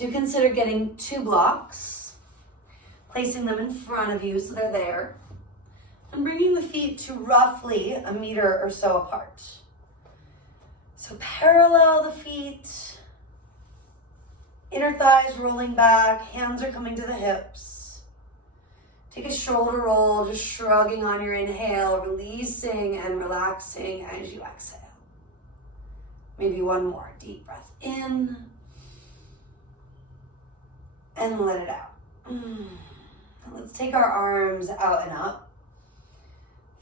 Do consider getting 2 blocks, placing them in front of you so they're there, and bringing the feet to roughly 1 meter or so apart. So parallel the feet, inner thighs rolling back, hands are coming to the hips. Take a shoulder roll, just shrugging on your inhale, releasing and relaxing as you exhale. Maybe one more deep breath in and let it out. Let's take our arms out and up.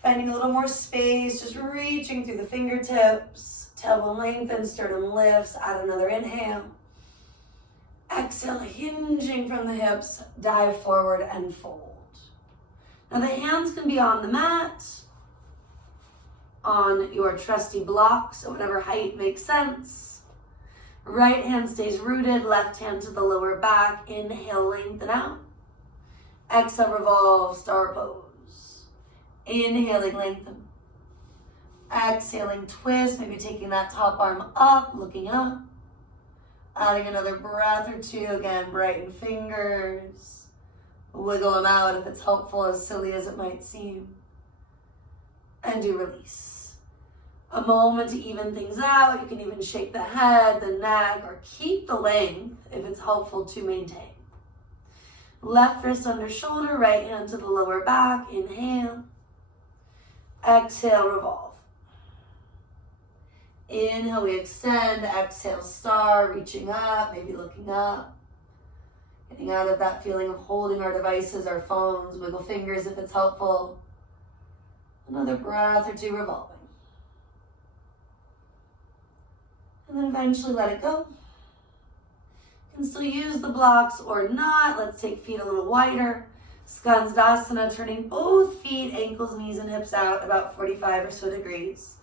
Finding a little more space, just reaching through the fingertips, tailbone lengthens, sternum lifts, add another inhale. Exhale, hinging from the hips, dive forward and fold. Now the hands can be on the mat, on your trusty blocks, at whatever height makes sense. Right hand stays rooted, left hand to the lower back. Inhale, lengthen out. Exhale, revolve, star pose. Inhaling, lengthen. Exhaling, twist, maybe taking that top arm up, looking up. Adding another breath or two, again, brighten fingers. Wiggle them out if it's helpful, as silly as it might seem. And do release. A moment to even things out. You can even shake the head, the neck, or keep the length if it's helpful to maintain. Left wrist under shoulder, right hand to the lower back. Inhale. Exhale, revolve. Inhale, we extend. Exhale, star, reaching up, maybe looking up. Getting out of that feeling of holding our devices, our phones, wiggle fingers if it's helpful. Another breath or two, revolving. And then eventually let it go. You can still use the blocks or not. Let's take feet a little wider. Skansdasana, turning both feet, ankles, knees, and hips out about 45 or so degrees.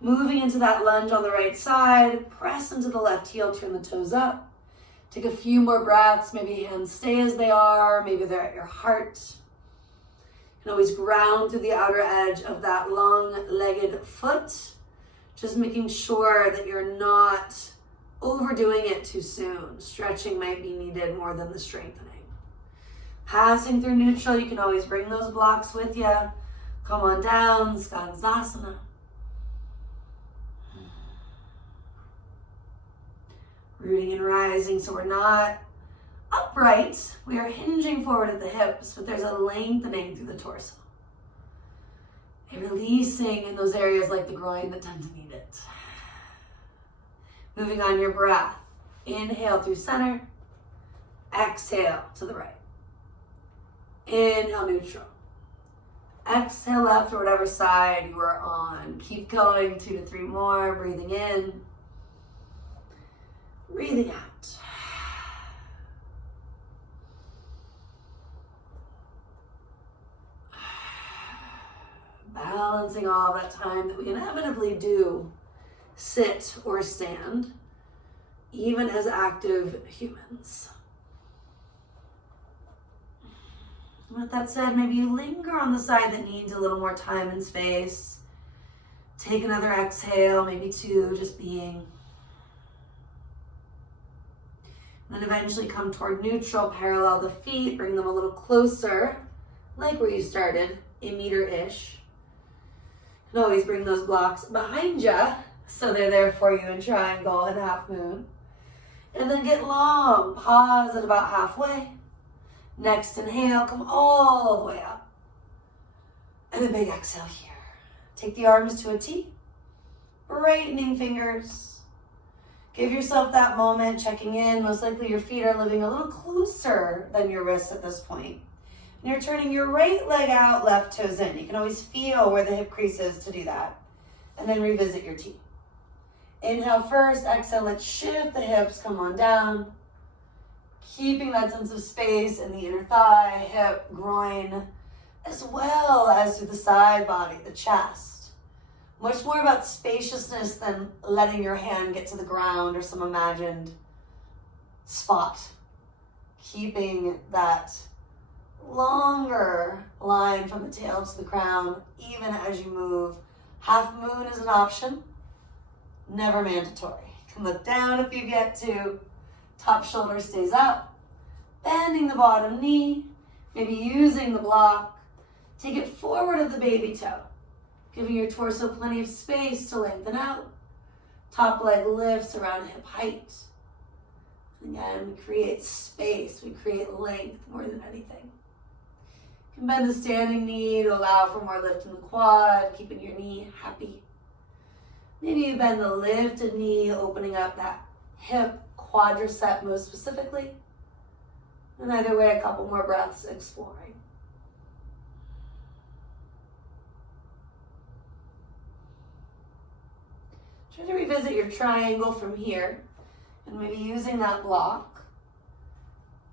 Moving into that lunge on the right side, press into the left heel, turn the toes up. Take a few more breaths, maybe hands stay as they are, maybe they're at your heart. You can always ground through the outer edge of that long-legged foot, just making sure that you're not overdoing it too soon. Stretching might be needed more than the strengthening. Passing through neutral, you can always bring those blocks with you. Come on down, Skansdasana. Rooting and rising, so we're not upright. We are hinging forward at the hips, but there's a lengthening through the torso. And releasing in those areas like the groin that tend to need it. Moving on your breath. Inhale through center. Exhale to the right. Inhale, neutral. Exhale left or whatever side you are on. Keep going, 2 to 3 more. Breathing in. Breathing out. Balancing all that time that we inevitably do sit or stand, even as active humans. With that said, maybe you linger on the side that needs a little more time and space. Take another exhale, maybe 2, just being. And then eventually come toward neutral, parallel the feet, bring them a little closer, like where you started, 1 meter-ish. You can always bring those blocks behind you, so they're there for you in triangle and half moon. And then get long, pause at about halfway. Next inhale, come all the way up. And a big exhale here. Take the arms to a T, brightening fingers. Give yourself that moment, checking in. Most likely your feet are living a little closer than your wrists at this point. And you're turning your right leg out, left toes in. You can always feel where the hip crease is to do that. And then revisit your T. Inhale first, exhale, let's shift the hips, come on down. Keeping that sense of space in the inner thigh, hip, groin, as well as through the side body, the chest. Much more about spaciousness than letting your hand get to the ground or some imagined spot. Keeping that longer line from the tail to the crown, even as you move. Half moon is an option, never mandatory. You can look down if you get to. Top shoulder stays up. Bending the bottom knee. Maybe using the block. Take it forward of the baby toe. Giving your torso plenty of space to lengthen out. Top leg lifts around hip height. Again, we create space. We create length more than anything. You can bend the standing knee to allow for more lift in the quad, keeping your knee happy. Maybe you bend the lifted knee, opening up that hip quadricep most specifically. And either way, a couple more breaths exploring. Try to revisit your triangle from here and maybe using that block.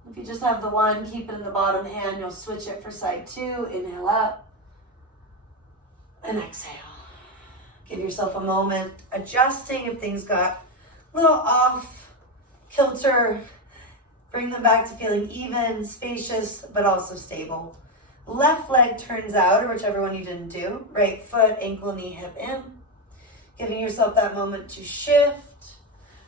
If you just have the one, keep it in the bottom hand. You'll switch it for side two. Inhale up and exhale. Give yourself a moment adjusting if things got a little off kilter. Bring them back to feeling even, spacious, but also stable. Left leg turns out, or whichever one you didn't do. Right foot, ankle, knee, hip in. Giving yourself that moment to shift.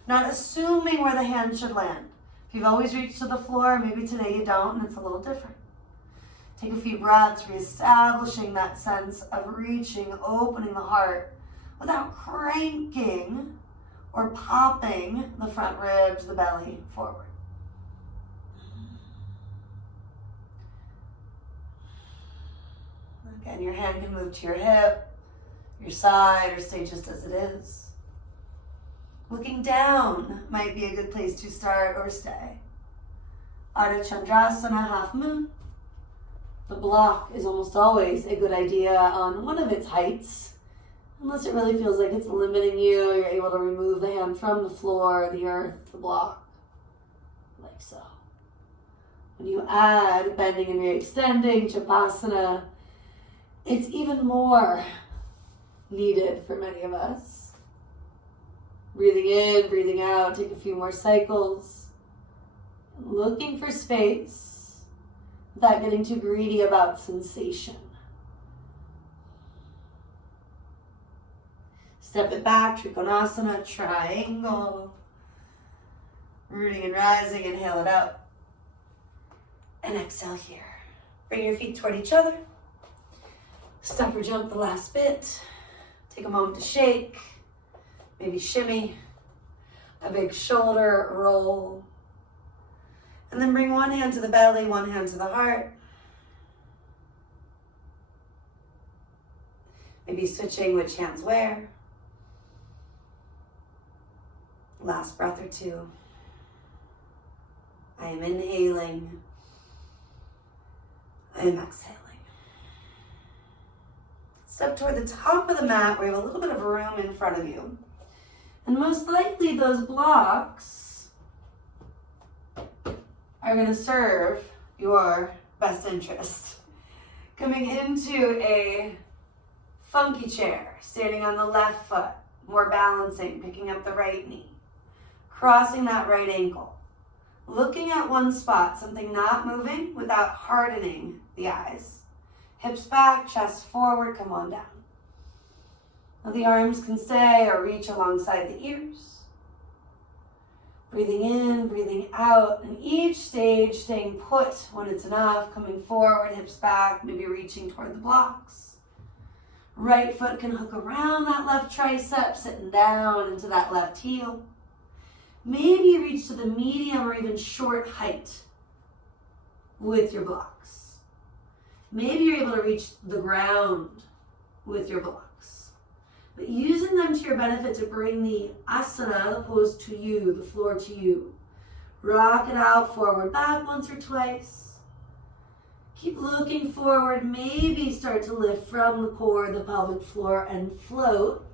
Not assuming where the hand should land. If you've always reached to the floor, maybe today you don't, and it's a little different. Take a few breaths, reestablishing that sense of reaching, opening the heart without cranking or popping the front ribs, the belly forward. Again, your hand can move to your hip, your side, or stay just as it is. Looking down might be a good place to start or stay. Ardha Chandrasana, half moon. The block is almost always a good idea on one of its heights, unless it really feels like it's limiting you. You're able to remove the hand from the floor, the earth, the block, like so. When you add bending and re-extending, Chapasana, it's even more needed for many of us. Breathing in, breathing out, take a few more cycles. Looking for space without getting too greedy about sensation. Step it back, Trikonasana, triangle. Rooting and rising, inhale it up. And exhale here. Bring your feet toward each other. Step or jump the last bit. Take a moment to shake. Maybe shimmy. A big shoulder roll. And then bring one hand to the belly, one hand to the heart. Maybe switching which hands where. Last breath or two. I am inhaling. I am exhaling. Step toward the top of the mat where you have a little bit of room in front of you. And most likely those blocks are going to serve your best interest. Coming into a funky chair, standing on the left foot, more balancing, picking up the right knee, crossing that right ankle, looking at one spot, something not moving without hardening the eyes. Hips back, chest forward, come on down. Now the arms can stay or reach alongside the ears. Breathing in, breathing out, and each stage staying put when it's enough, coming forward, hips back, maybe reaching toward the blocks. Right foot can hook around that left tricep, sitting down into that left heel. Maybe you reach to the medium or even short height with your blocks. Maybe you're able to reach the ground with your blocks. But using them to your benefit to bring the asana, the pose to you, the floor to you. Rock it out, forward, back once or twice. Keep looking forward. Maybe start to lift from the core, the pelvic floor, and float.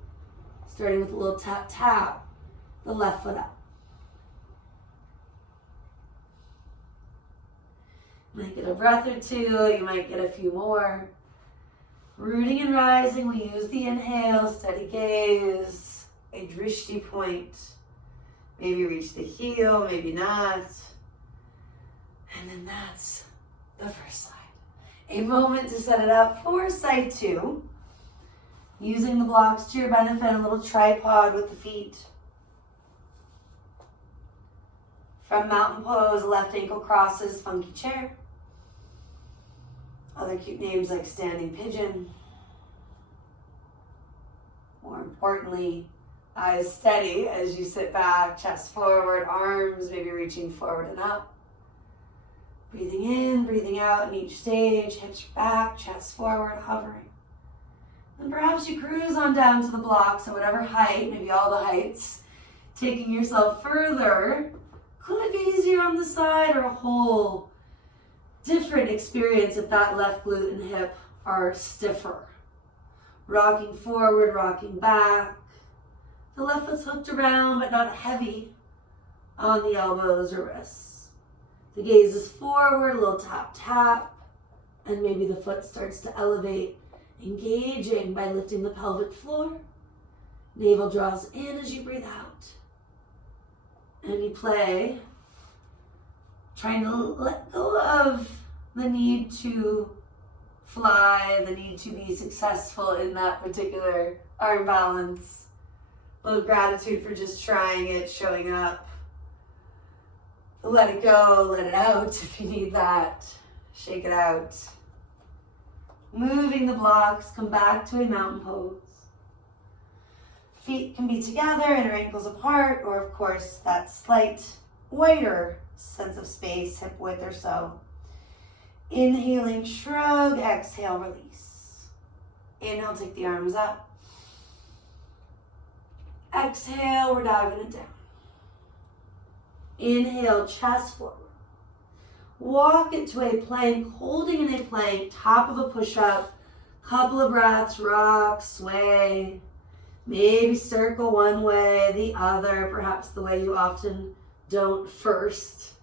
Starting with a little tap, tap, the left foot up. You might get a breath or two, you might get a few more. Rooting and rising, we use the inhale, steady gaze, a drishti point. Maybe reach the heel, maybe not. And then that's the first side. A moment to set it up for side two. Using the blocks to your benefit, a little tripod with the feet. From mountain pose, left ankle crosses, funky chair. Other cute names like standing pigeon. More importantly, eyes steady as you sit back, chest forward, arms maybe reaching forward and up. Breathing in, breathing out in each stage, hips back, chest forward, hovering. And perhaps you cruise on down to the blocks at whatever height, maybe all the heights, taking yourself further. Could be easier on the side or a whole different experience if that left glute and hip are stiffer. Rocking forward, rocking back. The left foot's hooked around but not heavy on the elbows or wrists. The gaze is forward, a little tap, tap, and maybe the foot starts to elevate, engaging by lifting the pelvic floor. Navel draws in as you breathe out. And you play, trying to let go of the need to fly, the need to be successful in that particular arm balance. A little gratitude for just trying it, showing up. Let it go, let it out if you need that. Shake it out. Moving the blocks, come back to a mountain pose. Feet can be together, inner ankles apart, or of course that slight wider sense of space, hip width or so. Inhaling, shrug, exhale, release. Inhale, take the arms up. Exhale, we're diving it down. Inhale, chest forward. Walk it to a plank, holding in a plank, top of a push-up. Couple of breaths, rock, sway. Maybe circle one way, the other, perhaps the way you often don't first.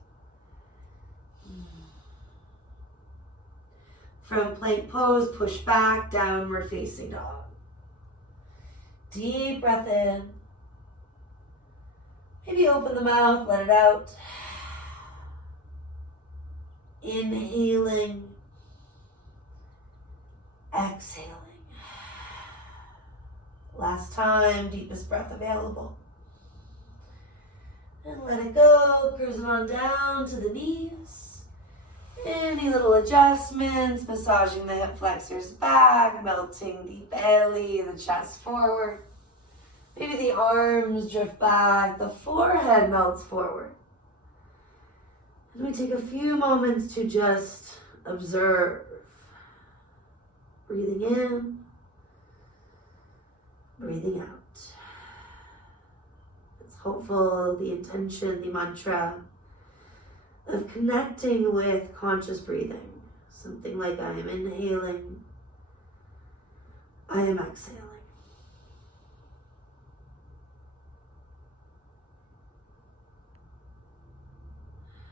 From plank pose, push back, downward facing dog. Deep breath in. Maybe open the mouth, let it out. Inhaling, exhaling. Last time, deepest breath available. And let it go, cruising on down to the knees. Any little adjustments, massaging the hip flexors back, melting the belly, the chest forward. Maybe the arms drift back, the forehead melts forward. And we take a few moments to just observe. Breathing in, breathing out. It's hopeful, the intention, the mantra of connecting with conscious breathing. Something like I am inhaling, I am exhaling.